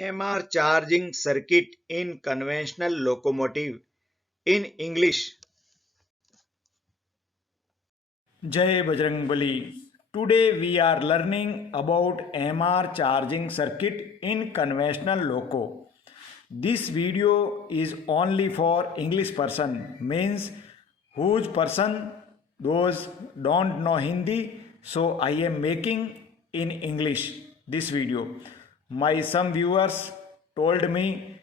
MR charging circuit in conventional locomotive in English. Jai Bajrangbali. Today we are learning about MR charging circuit in conventional loco. This video is only for English person, means whose person those don't know Hindi, so I am making in English this video. My some viewers told me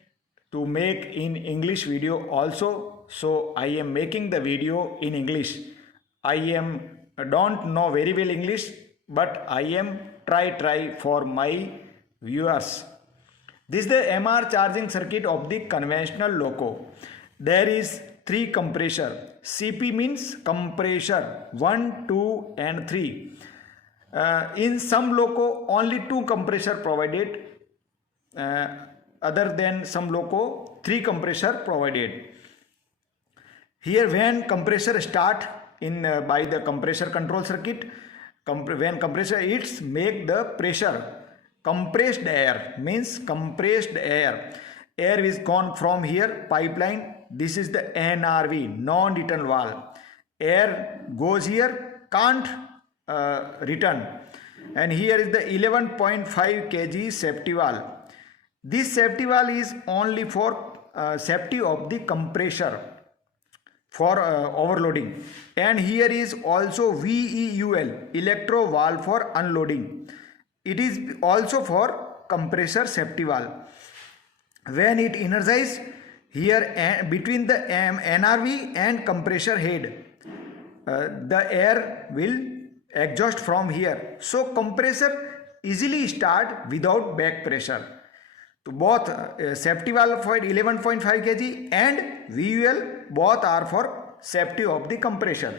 to make in English video also, so I am making the video in English. I am don't know very well English, but I am try for my viewers. This is the MR charging circuit of the conventional loco. There is three compressor. CP means compressor 1, 2 and 3. In some loco only two compressor provided. Other than some loco 3 compressor provided. Here when compressor start in by the compressor control circuit, when compressor hits make the pressure. Compressed air means compressed air. Air is gone from here pipeline. This is the NRV, non-return valve. Air goes here, can't return. And here is the 11.5 kg safety valve. This safety valve is only for safety of the compressor for overloading. And here is also VEUL, electro valve for unloading. It is also for compressor safety valve. When it energizes here between the NRV and compressor head, the air will exhaust from here. So compressor easily start without back pressure. So both safety valve for 11.5 kg and VUL both are for safety of the compressor.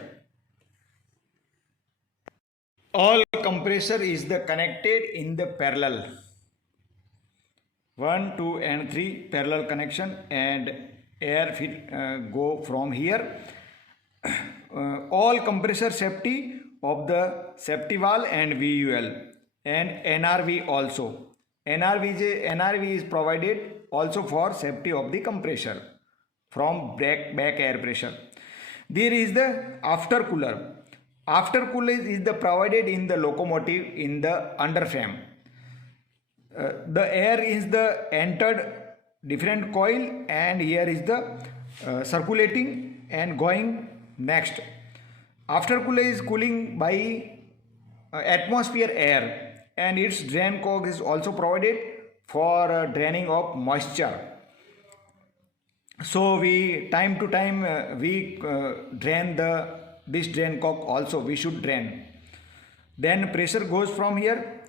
All compressor is the connected in the parallel. 1, 2 and 3 parallel connection and air go from here. All compressor safety of the safety valve and VUL and NRV also. NRV is provided also for safety of the compressor from back air pressure. There is the aftercooler. Aftercooler is the provided in the locomotive in the underframe. The air is the entered different coil and here is the circulating and going next. Aftercooler is cooling by atmosphere air and its drain cock is also provided for draining of moisture. So we time to time drain this drain cock also we should drain. Then pressure goes from here.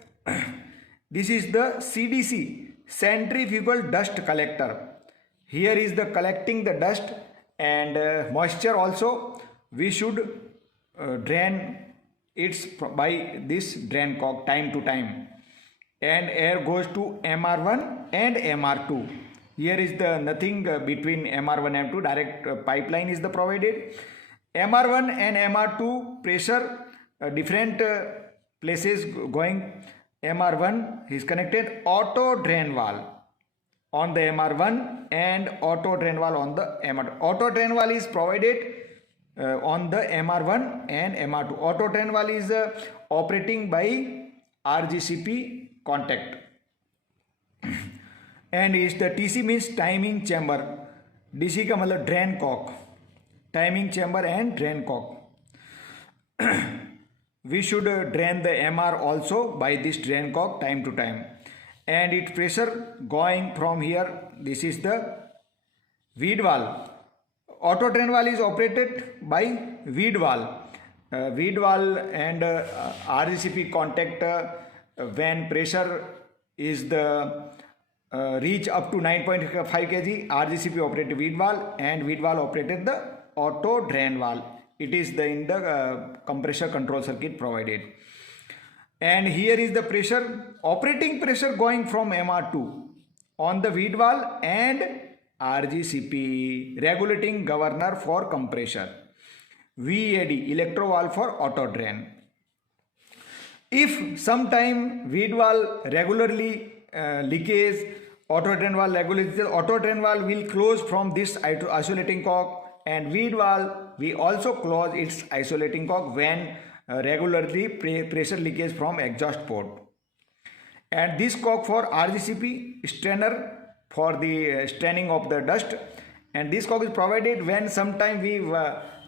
This is the CDC, centrifugal dust collector. Here is the collecting the dust and moisture also we should drain it's by this drain cock time to time. And air goes to MR1 and MR2. Here is the nothing between MR1 and MR2, direct pipeline is the provided. MR1 and MR2 pressure different places going. MR1 is connected auto drain valve on the MR1 and auto drain valve on the MR2. Auto drain valve is provided on the MR1 and MR2. Auto drain valve is operating by RGCP contact. And is the TC means timing chamber. DC का मतलब drain cock. Timing chamber and drain cock. We should drain the MR also by this drain cock time to time. And its pressure going from here. This is the feed valve. Auto drain valve is operated by feed valve. Feed valve and RGCP contact when pressure is the reach up to 9.5 kg, RGCP operated feed valve and feed valve operated the auto drain valve. It is in the compressor control circuit provided. And here is the pressure, operating pressure going from MR2 on the feed valve and RGCP, regulating governor for compressor. VAD, electro valve for auto drain. If sometime feed valve regularly leakage auto drain valve regulates. The auto drain valve will close from this isolating cock, and feed valve we also close its isolating cock when regularly pressure leakage from exhaust port. And this cock for RGCP strainer for the straining of the dust, and this cock is provided when sometime we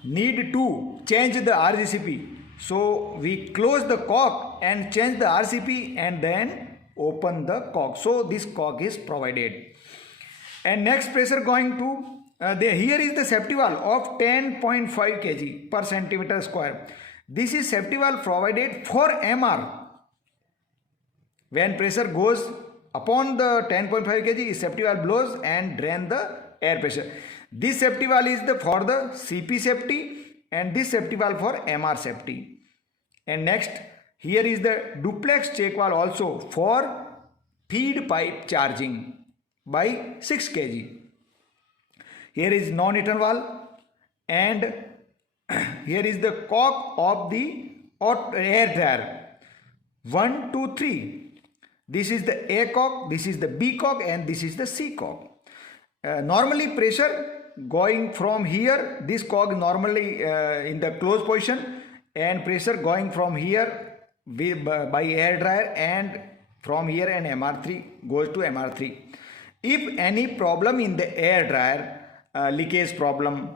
need to change the RGCP. So we close the cock and change the RCP and then open the cock. So this cock is provided. And next pressure going to here is the safety valve of 10.5 kg per centimeter square. This is safety valve provided for MR. When pressure goes upon the 10.5 kg, safety valve blows and drain the air pressure. This safety valve is for the CP safety, and this safety valve for MR safety. And next, here is the duplex check valve also for feed pipe charging by 6 kg. Here is non-return valve, and here is the cock of the air dryer. 1, 2, 3. This is the A cock, this is the B cock, and this is the C cock. Normally pressure going from here, this cock normally in the closed position, and pressure going from here by air dryer, and from here and MR3 goes to MR3. If any problem in the air dryer, leakage problem,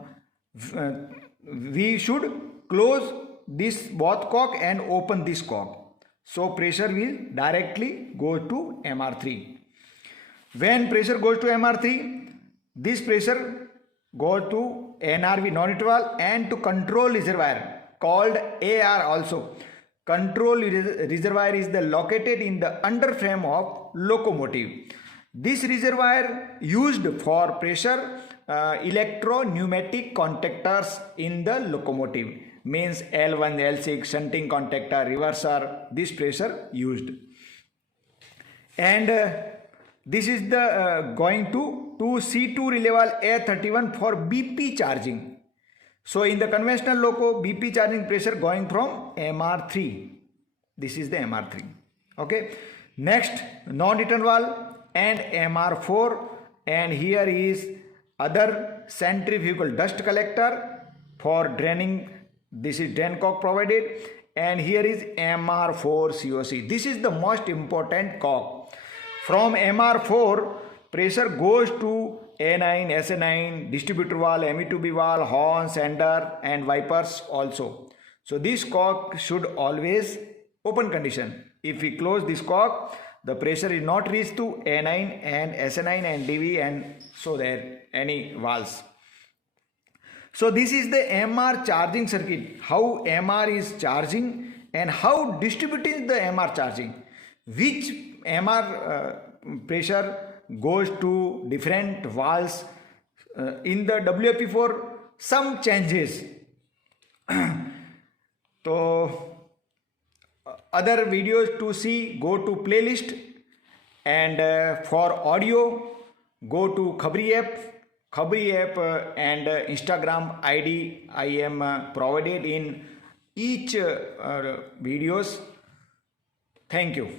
we should close this both cock and open this cock. So pressure will directly go to MR3. When pressure goes to MR3, this pressure goes to NRV, non-return, and to control reservoir called AR also. Control reservoir is located in the underframe of locomotive. This reservoir used for pressure electro-pneumatic contactors in the locomotive, means L1, L6, shunting contactor, reverser, this pressure used. And this is the going to C2 relay valve A31 for BP charging. So in the conventional loco, BP charging pressure going from MR3. This is the MR3. Okay. Next, non-return valve and MR4, and here is other centrifugal dust collector for draining. This is drain cock provided, and here is MR4 COC. This is the most important cock. From MR4, pressure goes to A9, SA9, distributor valve, ME2B valve, horn, sender, and wipers also. So this cock should always open condition. If we close this cock, the pressure is not reached to A9 and SA9 and DV, and so there any valves. So this is the MR charging circuit, how MR is charging and how distributing the MR charging. Which MR pressure goes to different valves. In the WFP4 some changes. So other videos to see, go to playlist, and for audio go to Khabri app, and Instagram ID I am provided in each videos. Thank you.